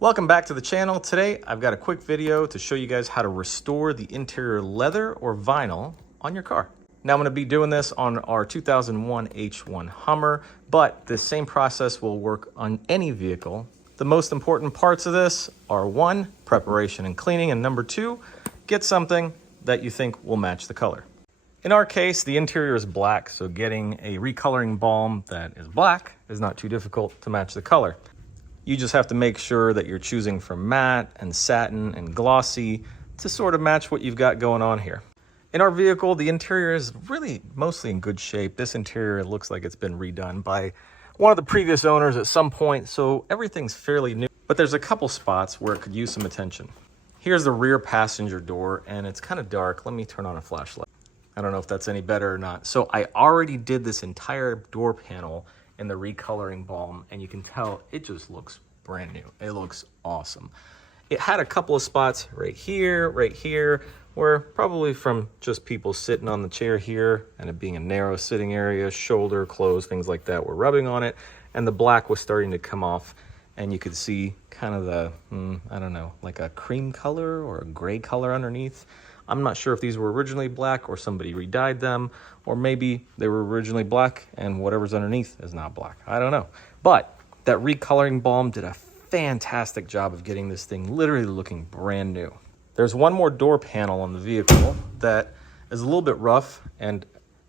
Welcome back to the channel. Today I've got a quick video to show you guys how to restore the interior leather or vinyl on your car. Now I'm going to be doing this on our 2001 H1 Hummer, but the same process will work on any vehicle. The most important parts of this are 1, preparation and cleaning, and number 2, get something that you think will match the color. In our case, the interior is black, so getting a recoloring balm that is black is not too difficult to match the color. You just have to make sure that you're choosing from matte and satin and glossy to sort of match what you've got going on here. In our vehicle, the interior is really mostly in good shape. This interior looks like it's been redone by one of the previous owners at some point, so everything's fairly new. But there's a couple spots where it could use some attention. Here's the rear passenger door, and it's kind of dark. Let me turn on a flashlight. I don't know if that's any better or not. So I already did this entire door panel in the recoloring balm, and you can tell it just looks brand new. It looks awesome. It had a couple of spots right here, where probably from just people sitting on the chair here and it being a narrow sitting area, shoulder, clothes, things like that were rubbing on it, and the black was starting to come off, and you could see kind of the, I don't know, like a cream color or a gray color underneath. I'm not sure if these were originally black or somebody redyed them, or maybe they were originally black and whatever's underneath is not black. I don't know. But that recoloring balm did a fantastic job of getting this thing literally looking brand new. There's one more door panel on the vehicle that is a little bit rough, and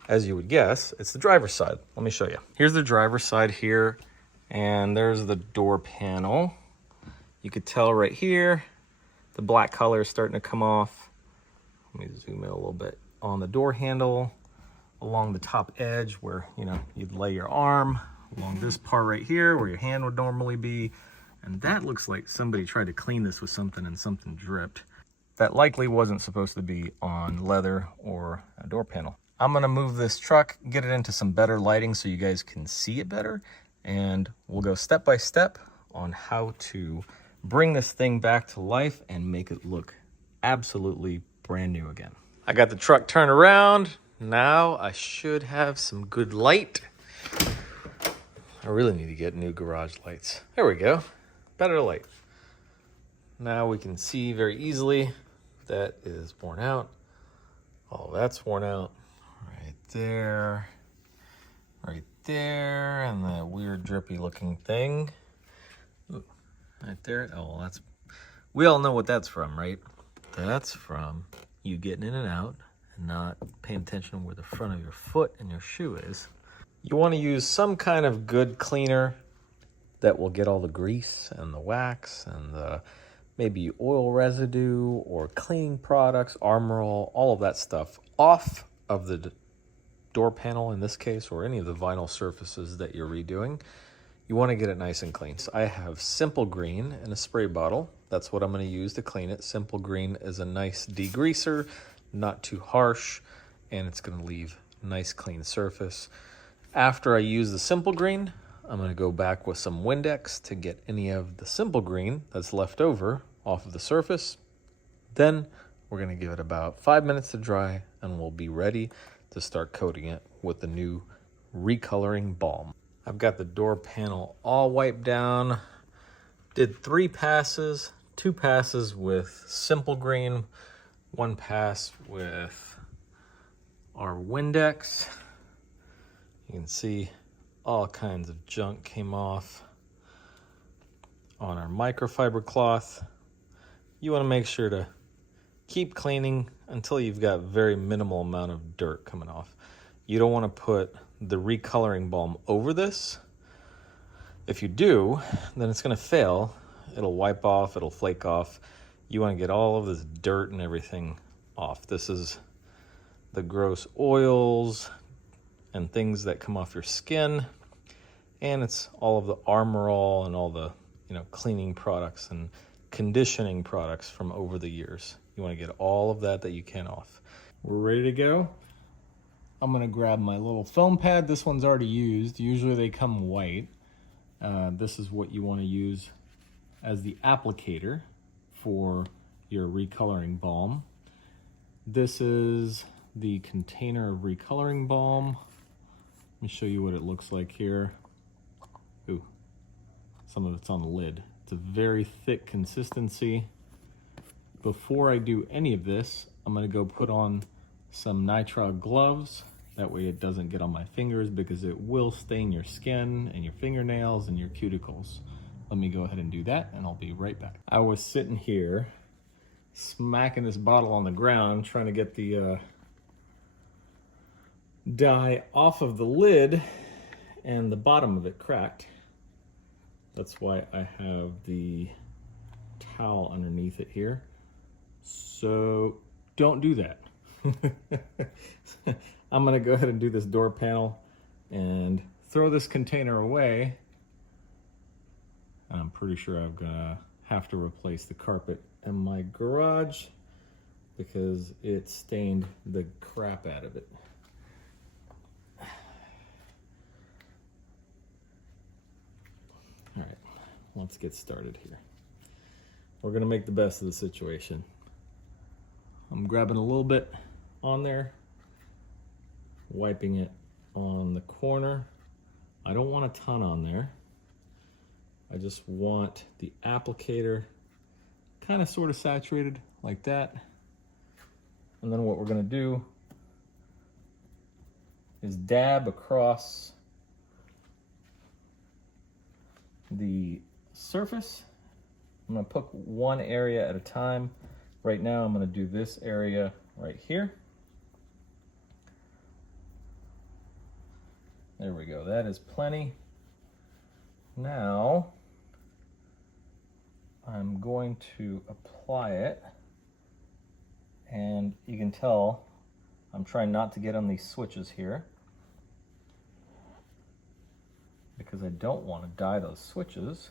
as you would guess, it's the driver's side. Let me show you. Here's the driver's side here, and there's the door panel. You could tell right here, the black color is starting to come off. Let me zoom in a little bit on the door handle, along the top edge where, you'd lay your arm, along this part right here where your hand would normally be. And that looks like somebody tried to clean this with something and something dripped. That likely wasn't supposed to be on leather or a door panel. I'm gonna move this truck, get it into some better lighting so you guys can see it better, and we'll go step by step on how to bring this thing back to life and make it look absolutely brand new again. I got the truck turned around. Now I should have some good light. I really need to get new garage lights. There we go. Better light. Now we can see very easily that is worn out. Oh, that's worn out. Right there. Right there. And that weird drippy looking thing. Ooh, right there. Oh, well, we all know what that's from, right? That's from you getting in and out and not paying attention to where the front of your foot and your shoe is. You want to use some kind of good cleaner that will get all the grease and the wax and the maybe oil residue or cleaning products, Armrests, all of that stuff off of the door panel in this case, or any of the vinyl surfaces that you're redoing. You want to get it nice and clean. So I have Simple Green in a spray bottle. That's what I'm going to use to clean it. Simple Green is a nice degreaser, not too harsh, and it's going to leave a nice clean surface. After I use the Simple Green, I'm going to go back with some Windex to get any of the Simple Green that's left over off of the surface. Then we're going to give it about 5 minutes to dry, and we'll be ready to start coating it with the new recoloring balm. I've got the door panel all wiped down. Did 3 passes, 2 passes with Simple Green, 1 pass with our Windex. You can see all kinds of junk came off on our microfiber cloth. You want to make sure to keep cleaning until you've got very minimal amount of dirt coming off. You don't want to put the recoloring balm over this. If you do, then it's going to fail. It'll wipe off, it'll flake off. You want to get all of this dirt and everything off. This is the gross oils and things that come off your skin, and it's all of the Armrests and all the cleaning products and conditioning products from over the years. You want to get all of that you can off. We're ready to go. I'm gonna grab my little foam pad. This one's already used. Usually they come white. This is what you want to use as the applicator for your recoloring balm. This is the container of recoloring balm. Let me show you what it looks like here. Ooh, some of it's on the lid. It's a very thick consistency. Before I do any of this, I'm gonna go put on some nitrile gloves. That way it doesn't get on my fingers because it will stain your skin and your fingernails and your cuticles. Let me go ahead and do that and I'll be right back. I was sitting here smacking this bottle on the ground trying to get the dye off of the lid, and the bottom of it cracked. That's why I have the towel underneath it here. So don't do that. I'm gonna go ahead and do this door panel and throw this container away. I'm pretty sure I'm gonna have to replace the carpet in my garage because it stained the crap out of it. All right, let's get started here. We're gonna make the best of the situation. I'm grabbing a little bit on there, wiping it on the corner. I don't want a ton on there. I just want the applicator kind of sort of saturated like that. And then what we're gonna do is dab across the surface. I'm gonna put one area at a time. Right now I'm gonna do this area right here. There we go, that is plenty. Now, I'm going to apply it, and you can tell I'm trying not to get on these switches here because I don't want to dye those switches.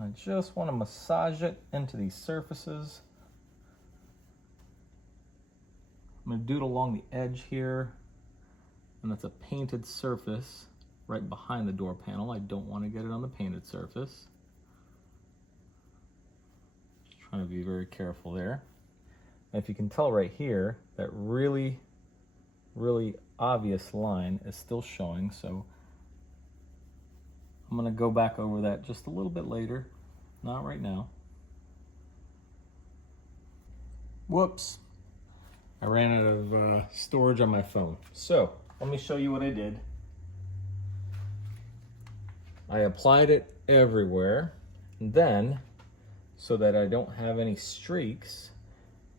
I just want to massage it into these surfaces. I'm going to do it along the edge here, and that's a painted surface right behind the door panel. I don't want to get it on the painted surface. Just trying to be very careful there. And if you can tell right here, that really obvious line is still showing, so I'm going to go back over that just a little bit later, not right now. Whoops. I ran out of storage on my phone. So let me show you what I did. I applied it everywhere, and then, so that I don't have any streaks,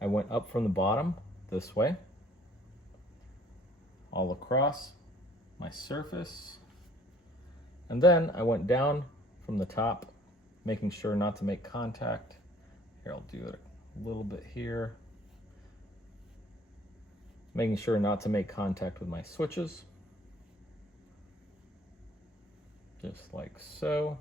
I went up from the bottom this way, all across my surface, and then I went down from the top, making sure not to make contact. Here, I'll do it a little bit here. Making sure not to make contact with my switches. Just like so.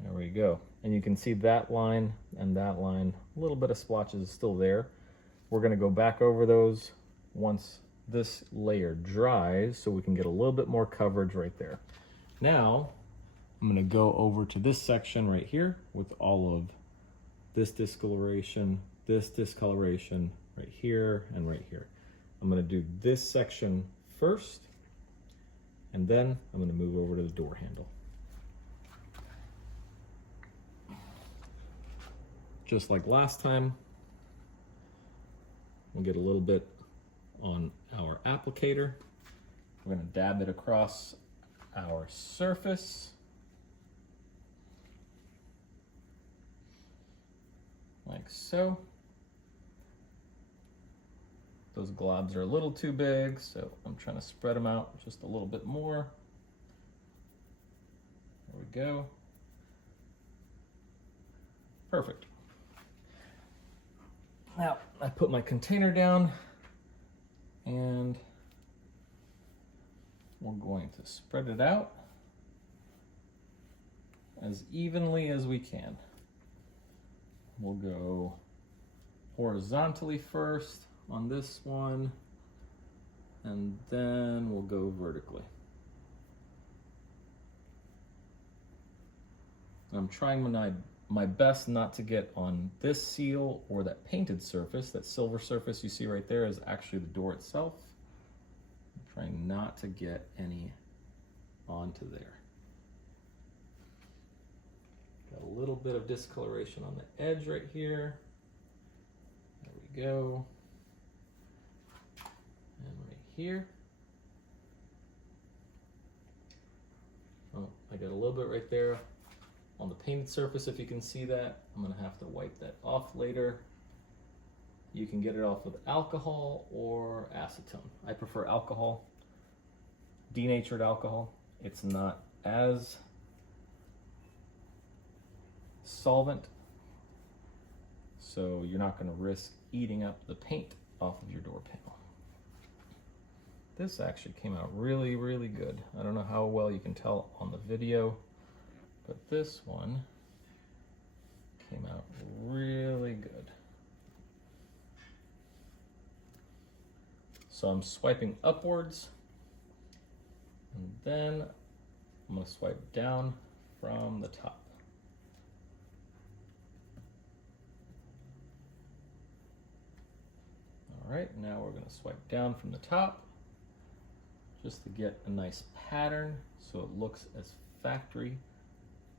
There we go. And you can see that line and that line, a little bit of splotches is still there. We're gonna go back over those once this layer dries so we can get a little bit more coverage right there. Now, I'm gonna go over to this section right here with all of this discoloration right here and right here. I'm gonna do this section first, and then I'm gonna move over to the door handle. Just like last time, we'll get a little bit on our applicator. We're gonna dab it across our surface. Like so. Those globs are a little too big, so I'm trying to spread them out just a little bit more. There we go. Perfect. Now, I put my container down, and we're going to spread it out as evenly as we can. We'll go horizontally first on this one, and then we'll go vertically. I'm trying my best not to get on this seal or that painted surface. That silver surface you see right there is actually the door itself. I'm trying not to get any onto there. Got a little bit of discoloration on the edge right here. There we go. And right here. Oh, I got a little bit right there on the painted surface, if you can see that. I'm gonna have to wipe that off later. You can get it off with alcohol or acetone. I prefer alcohol, denatured alcohol. It's not as solvent, so you're not gonna risk eating up the paint off of your door panel. This actually came out really, really good. I don't know how well you can tell on the video, but this one came out really good. So I'm swiping upwards, and then I'm going to swipe down from the top. All right, now we're going to swipe down from the top just to get a nice pattern so it looks as factory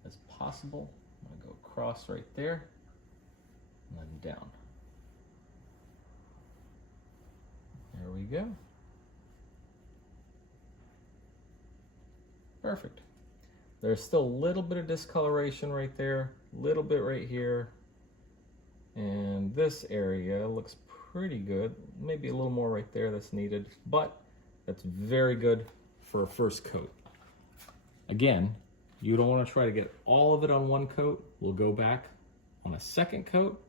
as possible. I'm going to go across right there and then down. There we go. Perfect. There's still a little bit of discoloration right there, a little bit right here, and this area looks pretty good. Maybe a little more right there that's needed, but that's very good for a first coat. Again, you don't want to try to get all of it on one coat. We'll go back on a second coat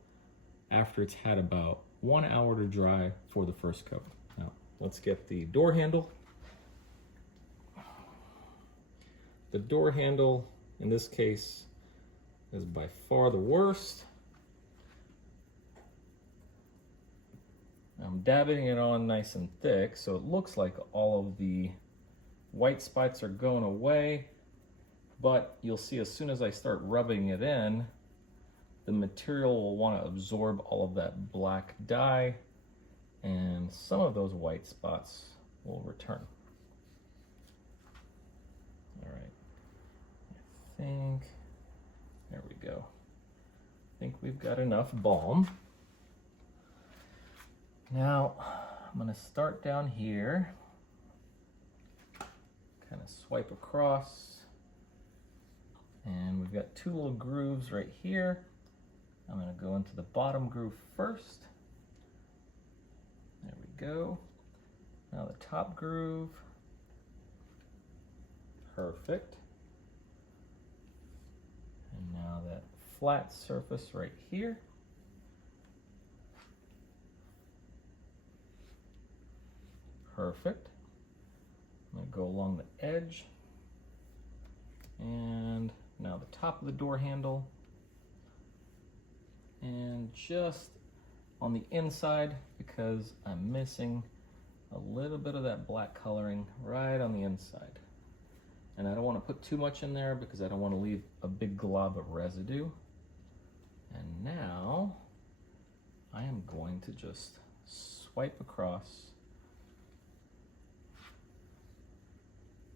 after it's had about 1 hour to dry for the first coat. Now, let's get the door handle. The door handle, in this case, is by far the worst. I'm dabbing it on nice and thick, so it looks like all of the white spots are going away, but you'll see as soon as I start rubbing it in, the material will want to absorb all of that black dye, and some of those white spots will return. All right, I think, there we go. I think we've got enough balm. Now, I'm going to start down here, kind of swipe across, and we've got two little grooves right here. I'm going to go into the bottom groove first. There we go. Now the top groove. Perfect. And now that flat surface right here. Perfect. I'm going to go along the edge. And now the top of the door handle. And just on the inside, because I'm missing a little bit of that black coloring right on the inside. And I don't want to put too much in there because I don't want to leave a big glob of residue. And now I am going to just swipe across.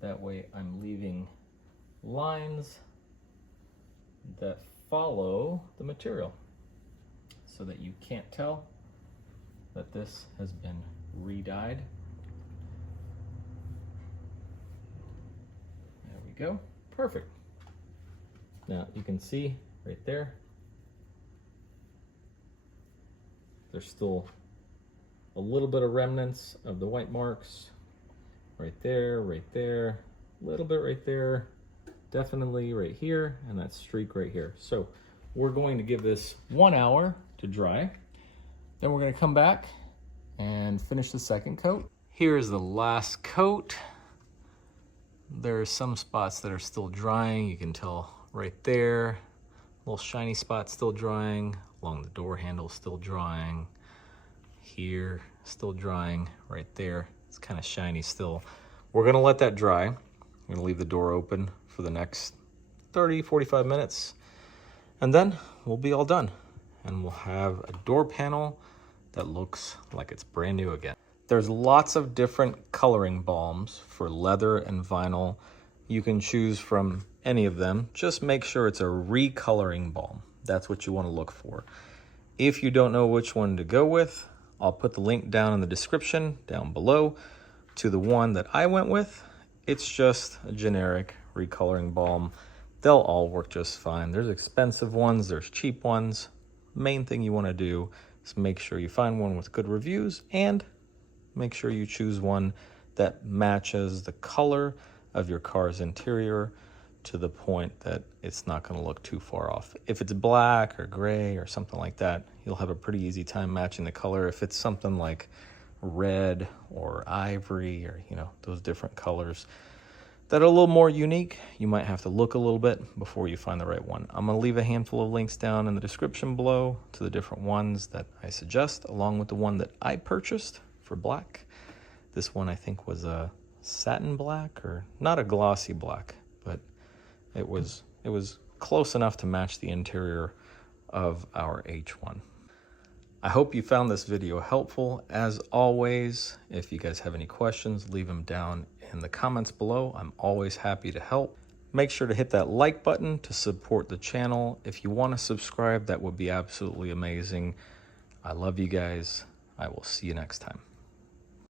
That way I'm leaving lines that follow the material so that you can't tell that this has been re-dyed. There we go, perfect. Now you can see right there, there's still a little bit of remnants of the white marks. Right there, a little bit right there, definitely right here, and that streak right here. So we're going to give this 1 hour to dry. Then we're going to come back and finish the second coat. Here's the last coat. There are some spots that are still drying. You can tell right there, little shiny spot still drying, along the door handle still drying, here still drying, right there. It's kind of shiny still. We're gonna let that dry. I'm gonna leave the door open for the next 30, 45 minutes. And then we'll be all done. And we'll have a door panel that looks like it's brand new again. There's lots of different coloring balms for leather and vinyl. You can choose from any of them. Just make sure it's a recoloring balm. That's what you want to look for. If you don't know which one to go with, I'll put the link down in the description down below to the one that I went with. It's just a generic recoloring balm. They'll all work just fine. There's expensive ones, there's cheap ones. Main thing you want to do is make sure you find one with good reviews and make sure you choose one that matches the color of your car's interior to the point that it's not going to look too far off. If it's black or gray or something like that, you'll have a pretty easy time matching the color. If it's something like red or ivory or, you know, those different colors that are a little more unique, you might have to look a little bit before you find the right one. I'm going to leave a handful of links down in the description below to the different ones that I suggest, along with the one that I purchased for black. This one I think was a satin black, or not a glossy black, but it was close enough to match the interior of our H1. I hope you found this video helpful. As always, if you guys have any questions, leave them down in the comments below. I'm always happy to help. Make sure to hit that like button to support the channel. If you want to subscribe, that would be absolutely amazing. I love you guys. I will see you next time.